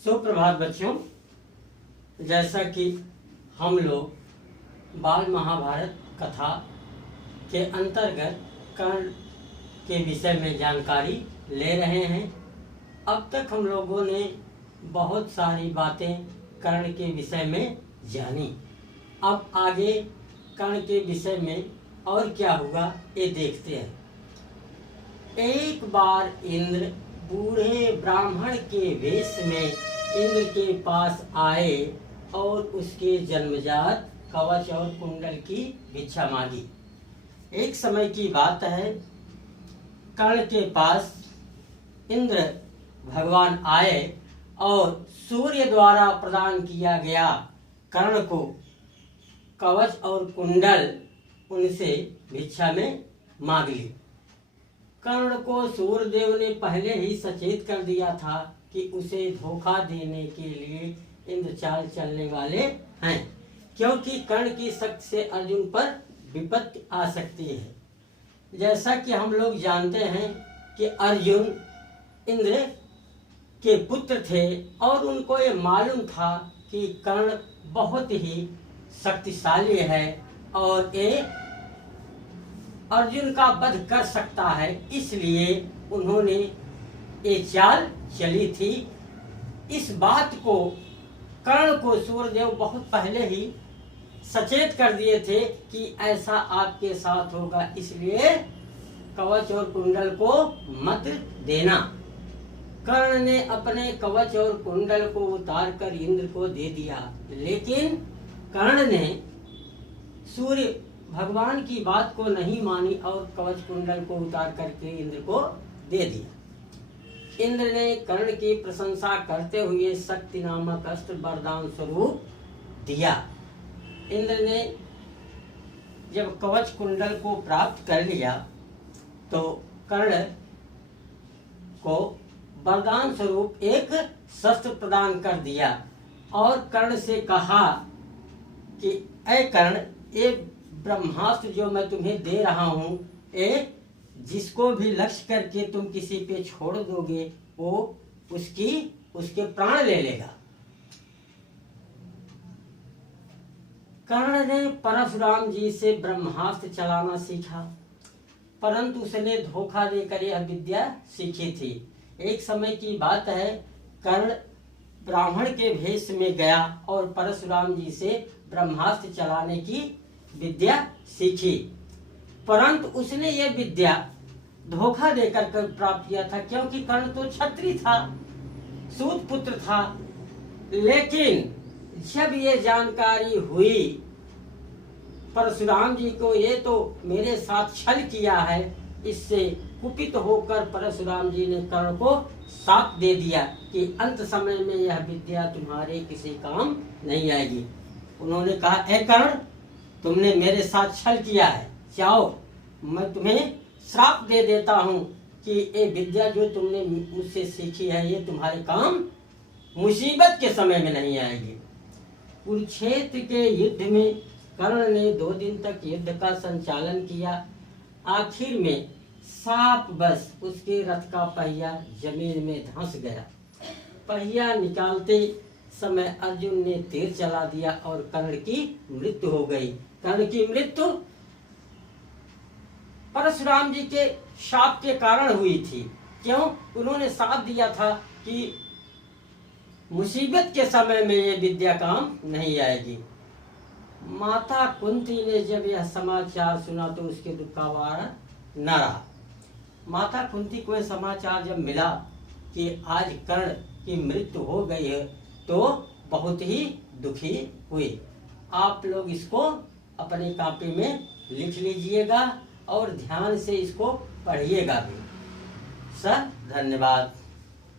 सुप्रभात बच्चों। जैसा कि हम लोग बाल महाभारत कथा के अंतर्गत कर्ण के विषय में जानकारी ले रहे हैं। अब तक हम लोगों ने बहुत सारी बातें कर्ण के विषय में जानी। अब आगे कर्ण के विषय में और क्या हुआ ये देखते हैं। एक बार इंद्र बूढ़े ब्राह्मण के वेश में इंद्र के पास आए और उसके जन्मजात कवच और कुंडल की भिक्षा मांगी। एक समय की बात है, कर्ण के पास इंद्र भगवान आए और सूर्य द्वारा प्रदान किया गया कर्ण को कवच और कुंडल उनसे भिक्षा में मांग ली। कर्ण को सूर्यदेव ने पहले ही सचेत कर दिया था कि उसे धोखा देने के लिए इंद्र चाल चलने वाले हैं, क्योंकि कर्ण की शक्ति से अर्जुन पर विपत्ति आ सकती है। जैसा कि हम लोग जानते हैं कि अर्जुन इंद्र के पुत्र थे और उनको ये मालूम था कि कर्ण बहुत ही शक्तिशाली है और ये अर्जुन का वध कर सकता है, इसलिए उन्होंने ये चाल चली थी। इस बात को कर्ण को सूर्यदेव बहुत पहले ही सचेत कर दिए थे कि ऐसा आपके साथ होगा, इसलिए कवच और कुंडल को मत देना। कर्ण ने अपने कवच और कुंडल को उतार कर इंद्र को दे दिया, लेकिन कर्ण ने सूर्य भगवान की बात को नहीं मानी और कवच कुंडल को उतार करके इंद्र को दे दिया। इंद्र ने कर्ण की प्रशंसा करते हुए शक्ति नामक अस्त्र वरदान स्वरूप दिया। इंद्र ने जब कवच कुंडल को प्राप्त कर लिया तो कर्ण को वरदान स्वरूप एक शस्त्र प्रदान कर दिया और कर्ण से कहा कि ऐ कर्ण, ये ब्रह्मास्त्र जो मैं तुम्हें दे रहा हूँ, ये जिसको भी लक्ष्य करके तुम किसी पे छोड़ दोगे वो उसके प्राण ले लेगा। कर्ण ने परशुराम जी से ब्रह्मास्त्र चलाना सीखा, परंतु उसने धोखा देकर यह विद्या सीखी थी। एक समय की बात है, कर्ण ब्राह्मण के भेष में गया और परशुराम जी से ब्रह्मास्त्र चलाने की विद्या सीखी, परंतु उसने ये विद्या धोखा देकर प्राप्त किया था, क्योंकि कर्ण तो क्षत्रिय था, सूत पुत्र था। लेकिन जब ये जानकारी हुई परशुराम जी को, ये तो मेरे साथ छल किया है, इससे कुपित होकर परशुराम जी ने कर्ण को शाप दे दिया कि अंत समय में यह विद्या तुम्हारे किसी काम नहीं आएगी। उन्होंने कहा, ऐ कर्ण, तुमने मेरे साथ छल किया है, चाहो मैं तुम्हें श्राप दे देता हूँ कि ये विद्या जो तुमने मुझसे सीखी है ये तुम्हारे काम मुसीबत के समय में नहीं आएगी। कुरुक्षेत्र के युद्ध में कर्ण ने 2 दिन तक युद्ध का संचालन किया। आखिर में साप बस उसके रथ का पहिया जमीन में धंस गया। पहिया निकालते समय अर्जुन ने तीर चला दिया और कर्ण की मृत्यु हो गई। कर्ण की मृत्यु परशुराम जी के शाप के कारण हुई थी। क्यों? उन्होंने शाप दिया था कि मुसीबत के समय में ये विद्या काम नहीं आएगी। माता कुंती ने जब यह समाचार सुना तो उसके दुख का वारा न रहा। माता कुंती को यह समाचार जब मिला कि आज कर्ण की मृत्यु हो गई है तो बहुत ही दुखी हुई। आप लोग इसको अपने कॉपी में लिख लीजिएगा और ध्यान से इसको पढ़िएगा भी। सर, धन्यवाद।